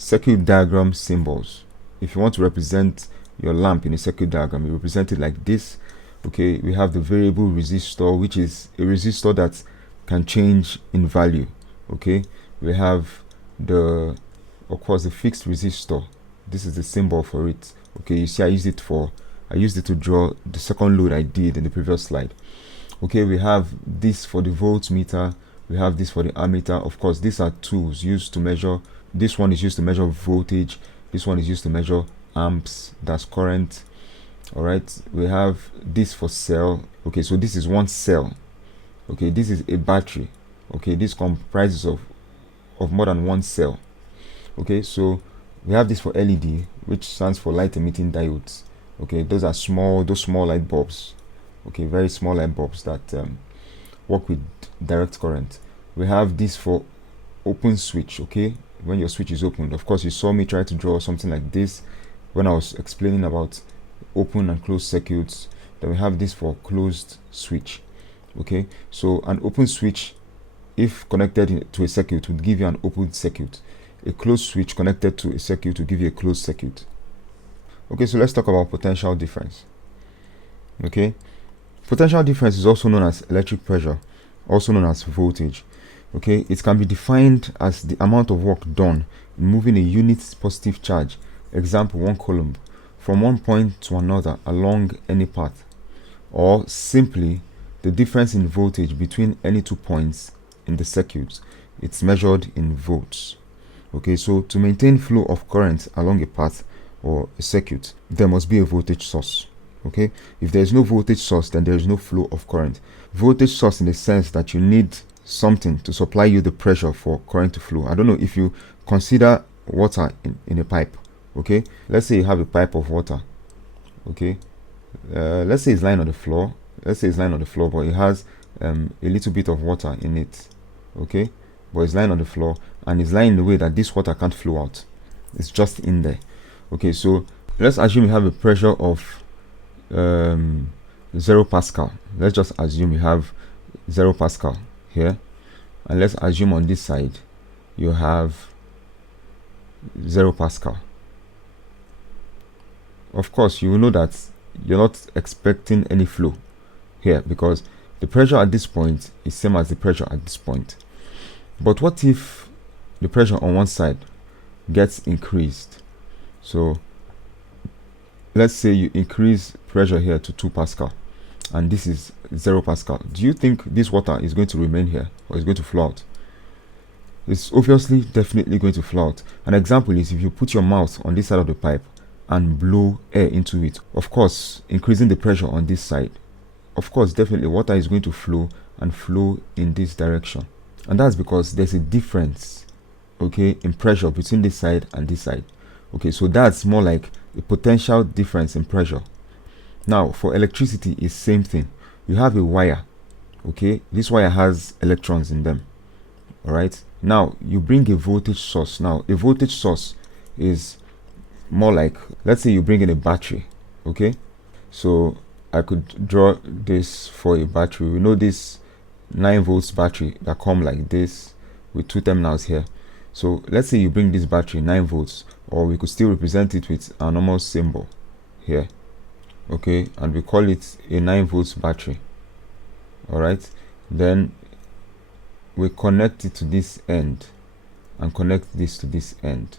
circuit diagram symbols. If you want to represent your lamp in a circuit diagram, you represent it like this. Okay, we have the variable resistor, which is a resistor that can change in value. Okay, we have the, of course, the fixed resistor. This is the symbol for it. Okay, you see I used it to draw the second load I did in the previous slide. Okay, we have this for the voltmeter, we have this for the ammeter. Of course, these are tools used to measure. This one is used to measure voltage, this one is used to measure amps, that's current. All right, we have this for cell. Okay, so this is one cell. Okay, this is a battery. Okay, this comprises of more than one cell. Okay, so we have this for LED, which stands for light emitting diodes. Okay, those are those small light bulbs. Okay, very small light bulbs that work with direct current. We have this for open switch. Okay, when your switch is opened. Of course, you saw me try to draw something like this when I was explaining about open and closed circuits. Then we have this for closed switch. Okay, so an open switch, if connected to a circuit, would give you an open circuit. A closed switch connected to a circuit will give you a closed circuit. Okay, so let's talk about potential difference. Okay, potential difference is also known as electric pressure, also known as voltage. Okay, it can be defined as the amount of work done in moving a unit positive charge, example 1 coulomb, from one point to another along any path, or simply the difference in voltage between any 2 points in the circuit. It's measured in volts. Okay, so to maintain flow of current along a path or a circuit, there must be a voltage source. Okay, if there is no voltage source, then there is no flow of current. Voltage source in the sense that you need something to supply you the pressure for current to flow. I don't know if you consider water in a pipe. Okay, let's say you have a pipe of water. Okay, let's say it's lying on the floor. But it has a little bit of water in it. Okay, but it's lying on the floor and it's lying in the way that this water can't flow out. It's just in there. Okay, so let's assume you have a pressure of 0 pascal. Let's just assume you have 0 pascal here, and let's assume on this side you have 0 pascal. Of course, you will know that you're not expecting any flow here because the pressure at this point is same as the pressure at this point. But what if the pressure on one side gets increased? So let's say you increase pressure here to 2 pascal and this is 0 pascal. Do you think this water is going to remain here or is going to flow out? It's obviously definitely going to flow out. An example is if you put your mouth on this side of the pipe and blow air into it, of course increasing the pressure on this side, of course definitely water is going to flow and flow in this direction. And that's because there's a difference, okay, in pressure between this side and this side. Okay, so that's more like a potential difference in pressure. Now for electricity is same thing. You have a wire. Okay, this wire has electrons in them. All right, now you bring a voltage source. Now a voltage source is more like, let's say you bring in a battery. Okay, so I could draw this for a battery. We know this 9 volts battery that come like this with 2 terminals here. So let's say you bring this battery 9 volts, or we could still represent it with a normal symbol here. Okay, and we call it a 9 volts battery. All right, then we connect it to this end and connect this to this end.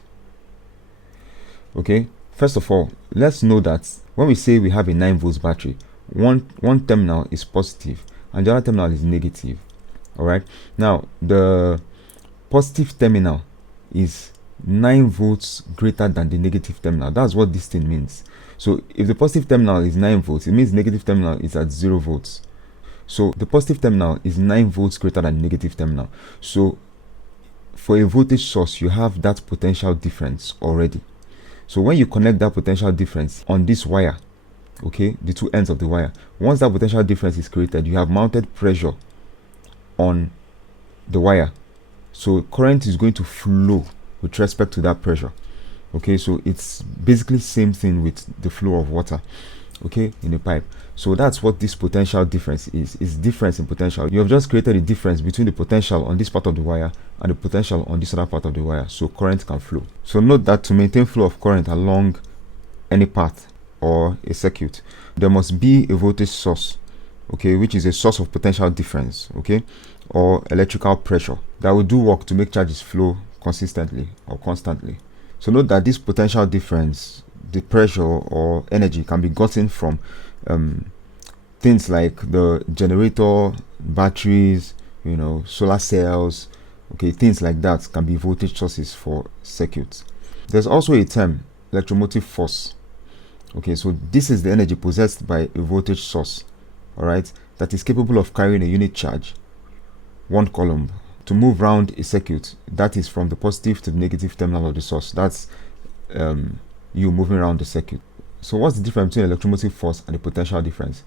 Okay, first of all, let's know that when we say we have a 9 volts battery, one terminal is positive and the other terminal is negative. All right, now the positive terminal is 9 volts greater than the negative terminal. That's what this thing means. So if the positive terminal is 9 volts, it means negative terminal is at 0 volts. So the positive terminal is 9 volts greater than the negative terminal. So for a voltage source, you have that potential difference already. So when you connect that potential difference on this wire, okay, the 2 ends of the wire, once that potential difference is created, you have mounted pressure on the wire. So current is going to flow with respect to that pressure. Okay, so it's basically same thing with the flow of water. okay, in a pipe. So that's what this potential difference is. It's difference in potential. You have just created a difference between the potential on this part of the wire and the potential on this other part of the wire, so current can flow. So note that to maintain flow of current along any path or a circuit, there must be a voltage source, okay, which is a source of potential difference, okay, or electrical pressure that will do work to make charges flow consistently or constantly. So note that this potential difference, the pressure or energy, can be gotten from things like the generator, batteries, you know, solar cells, okay, things like that can be voltage sources for circuits. There's also a term, electromotive force. Okay, so this is the energy possessed by a voltage source, all right, that is capable of carrying a unit charge, one coulomb, to move around a circuit that is from the positive to the negative terminal of the source. That's you moving around the circuit. So what's the difference between electromotive force and the potential difference?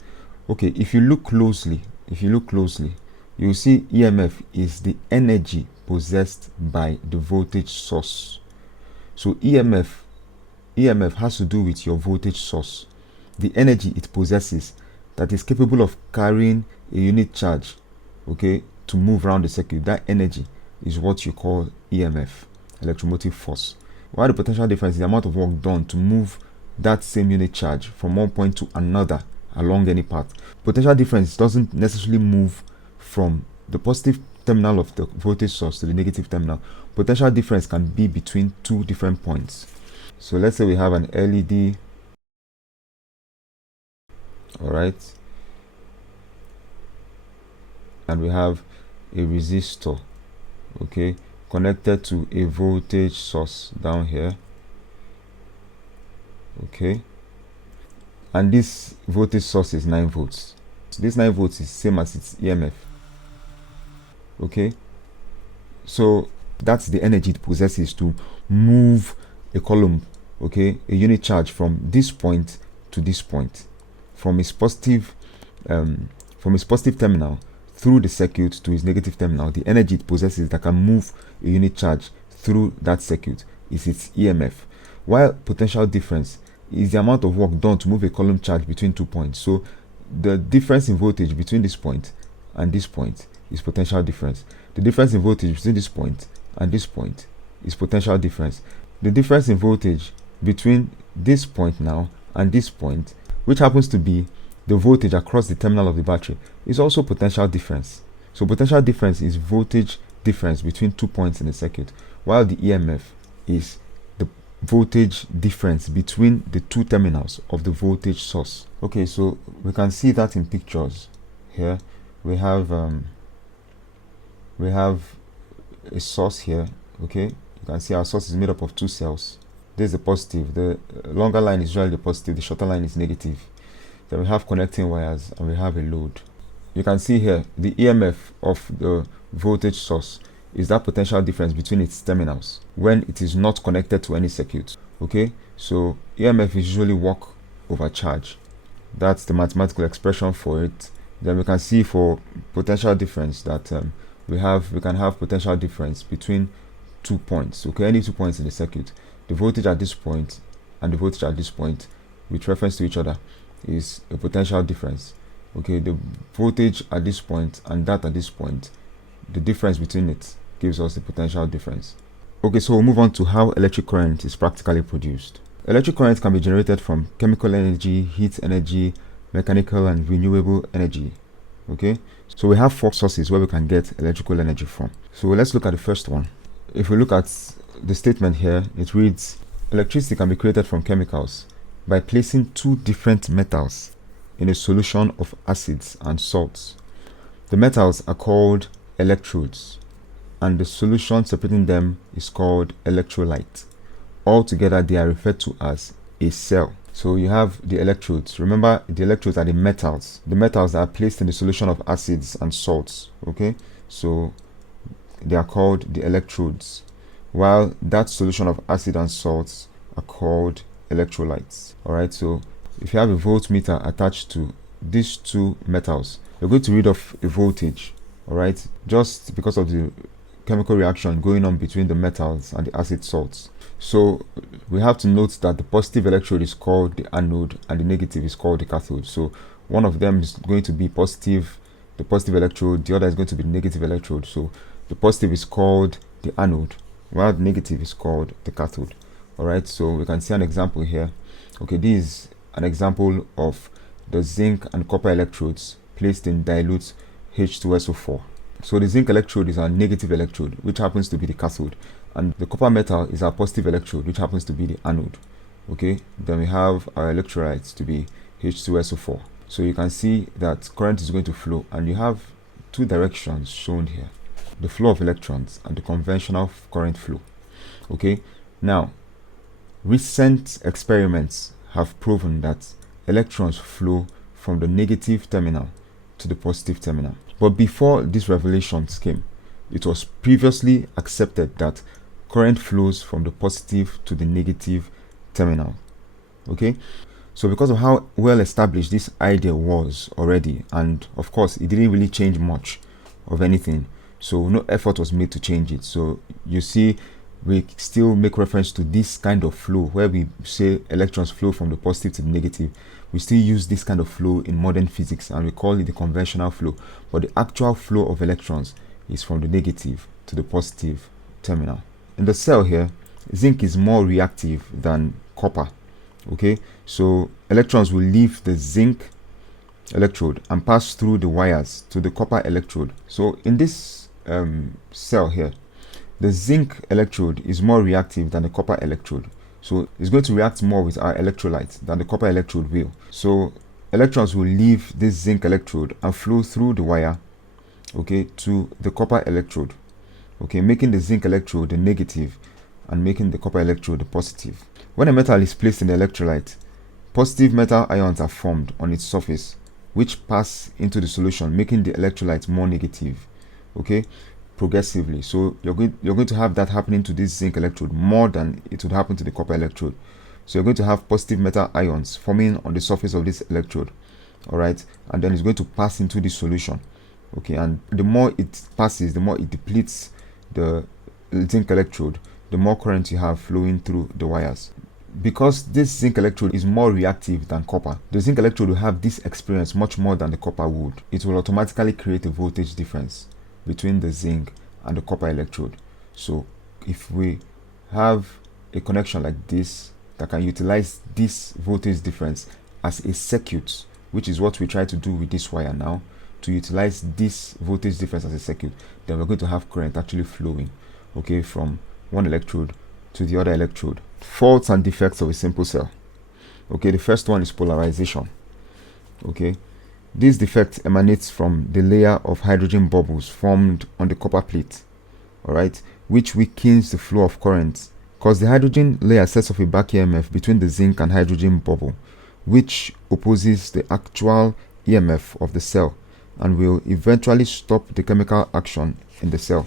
Okay, if you look closely, you will see EMF is the energy possessed by the voltage source. So EMF has to do with your voltage source, the energy it possesses that is capable of carrying a unit charge, okay, to move around the circuit. That energy is what you call EMF, electromotive force. While the potential difference is the amount of work done to move that same unit charge from one point to another along any path. Potential difference doesn't necessarily move from the positive terminal of the voltage source to the negative terminal. Potential difference can be between two different points. So let's say we have an LED, all right, and we have a resistor, okay, connected to a voltage source down here, okay, and this voltage source is 9 volts. So this 9 volts is same as its EMF, okay. So that's the energy it possesses to move a coulomb, okay, a unit charge from this point to this point, from its positive terminal through the circuit to its negative terminal. The energy it possesses that can move a unit charge through that circuit is its EMF, while potential difference is the amount of work done to move a coulomb charge between 2 points. So the difference in voltage between this point and this point is potential difference. The difference in voltage between this point and this point is potential difference. The difference in voltage between this point now and this point, which happens to be the voltage across the terminal of the battery, is also potential difference. So potential difference is voltage difference between 2 points in the circuit, while the EMF is the voltage difference between the two terminals of the voltage source. Okay, so we can see that in pictures here. We have a source here, okay. You can see our source is made up of 2 cells. This is the positive. The longer line is usually the positive, the shorter line is negative. Then we have connecting wires and we have a load. You can see here the EMF of the voltage source is that potential difference between its terminals when it is not connected to any circuit, okay. So EMF is usually work over charge. That's the mathematical expression for it. Then we can see for potential difference that we can have potential difference between 2 points, okay, any 2 points in the circuit. The voltage at this point and the voltage at this point with reference to each other is a potential difference, okay. The voltage at this point and that at this point, the difference between it gives us the potential difference. Okay, so we'll move on to how electric current is practically produced. Electric current can be generated from chemical energy, heat energy, mechanical and renewable energy, okay. So we have 4 sources where we can get electrical energy from. So let's look at the first one. If we look at the statement here, it reads, electricity can be created from chemicals by placing 2 different metals in a solution of acids and salts. The metals are called electrodes, and the solution separating them is called electrolyte. Altogether, they are referred to as a cell. So you have the electrodes. Remember, the electrodes are the metals that are placed in the solution of acids and salts, okay. So they are called the electrodes, while that solution of acid and salts are called electrolytes. All right, so if you have a voltmeter attached to these 2 metals, you're going to read off a voltage, all right, just because of the chemical reaction going on between the metals and the acid salts. So we have to note that the positive electrode is called the anode and the negative is called the cathode. So one of them is going to be positive, the positive electrode, the other is going to be the negative electrode. So the positive is called the anode, while the negative is called the cathode. All right, so we can see an example here. Okay, this is an example of the zinc and copper electrodes placed in dilute H2SO4. So the zinc electrode is our negative electrode, which happens to be the cathode, and the copper metal is our positive electrode, which happens to be the anode. Okay, then we have our electrolytes to be H2SO4. So you can see that current is going to flow, and you have two directions shown here: the flow of electrons and the conventional current flow. Okay, now recent experiments have proven that electrons flow from the negative terminal to the positive terminal. But before these revelations came, it was previously accepted that current flows from the positive to the negative terminal. Okay, so because of how well established this idea was already, and of course it didn't really change much of anything, so no effort was made to change it. So you see, we still make reference to this kind of flow where we say electrons flow from the positive to the negative. We still use this kind of flow in modern physics and we call it the conventional flow, but the actual flow of electrons is from the negative to the positive terminal. In the cell here, zinc is more reactive than copper. Okay, so electrons will leave the zinc electrode and pass through the wires to the copper electrode. So in this cell here, the zinc electrode is more reactive than the copper electrode. So it's going to react more with our electrolyte than the copper electrode will. So electrons will leave this zinc electrode and flow through the wire, okay, to the copper electrode, okay, making the zinc electrode the negative and making the copper electrode the positive. When a metal is placed in the electrolyte, positive metal ions are formed on its surface, which pass into the solution, making the electrolyte more negative, okay, progressively. So you're going to have that happening to this zinc electrode more than it would happen to the copper electrode. So you're going to have positive metal ions forming on the surface of this electrode, all right, and then it's going to pass into the solution, okay, and the more it passes, the more it depletes the zinc electrode, the more current you have flowing through the wires. Because this zinc electrode is more reactive than copper, the zinc electrode will have this experience much more than the copper would. It will automatically create a voltage difference between the zinc and the copper electrode. So if we have a connection like this that can utilize this voltage difference as a circuit, which is what we try to do with this wire now, to utilize this voltage difference as a circuit, then we're going to have current actually flowing, okay, from one electrode to the other electrode. Faults and defects of a simple cell. Okay, the first one is polarization. Okay, this defect emanates from the layer of hydrogen bubbles formed on the copper plate, all right, which weakens the flow of current, because the hydrogen layer sets off a back EMF between the zinc and hydrogen bubble, which opposes the actual EMF of the cell and will eventually stop the chemical action in the cell.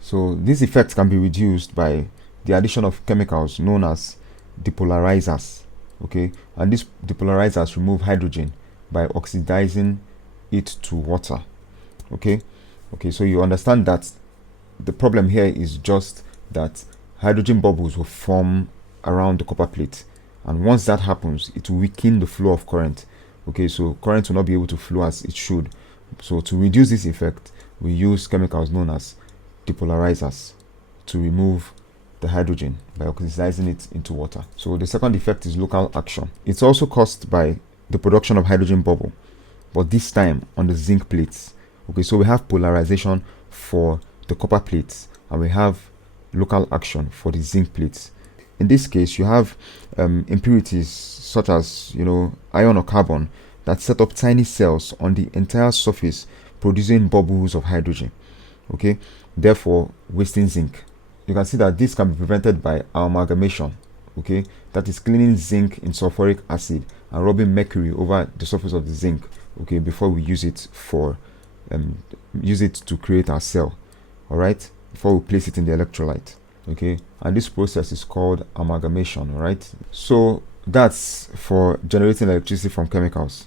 So this effect can be reduced by the addition of chemicals known as depolarizers, okay, and these depolarizers remove hydrogen by oxidizing it to water. Okay, so you understand that the problem here is just that hydrogen bubbles will form around the copper plate, and once that happens, it will weaken the flow of current. Okay, so current will not be able to flow as it should. So to reduce this effect, we use chemicals known as depolarizers to remove the hydrogen by oxidizing it into water. So the second effect is local action. It's also caused by the production of hydrogen bubble, but this time on the zinc plates. Okay, so we have polarization for the copper plates and we have local action for the zinc plates. In this case, you have impurities such as, iron or carbon that set up tiny cells on the entire surface, producing bubbles of hydrogen, okay, therefore wasting zinc. You can see that this can be prevented by amalgamation, okay, that is cleaning zinc in sulfuric acid and rubbing mercury over the surface of the zinc, okay, before we use it to create our cell, all right, before we place it in the electrolyte, okay, and this process is called amalgamation, all right. So that's for generating electricity from chemicals.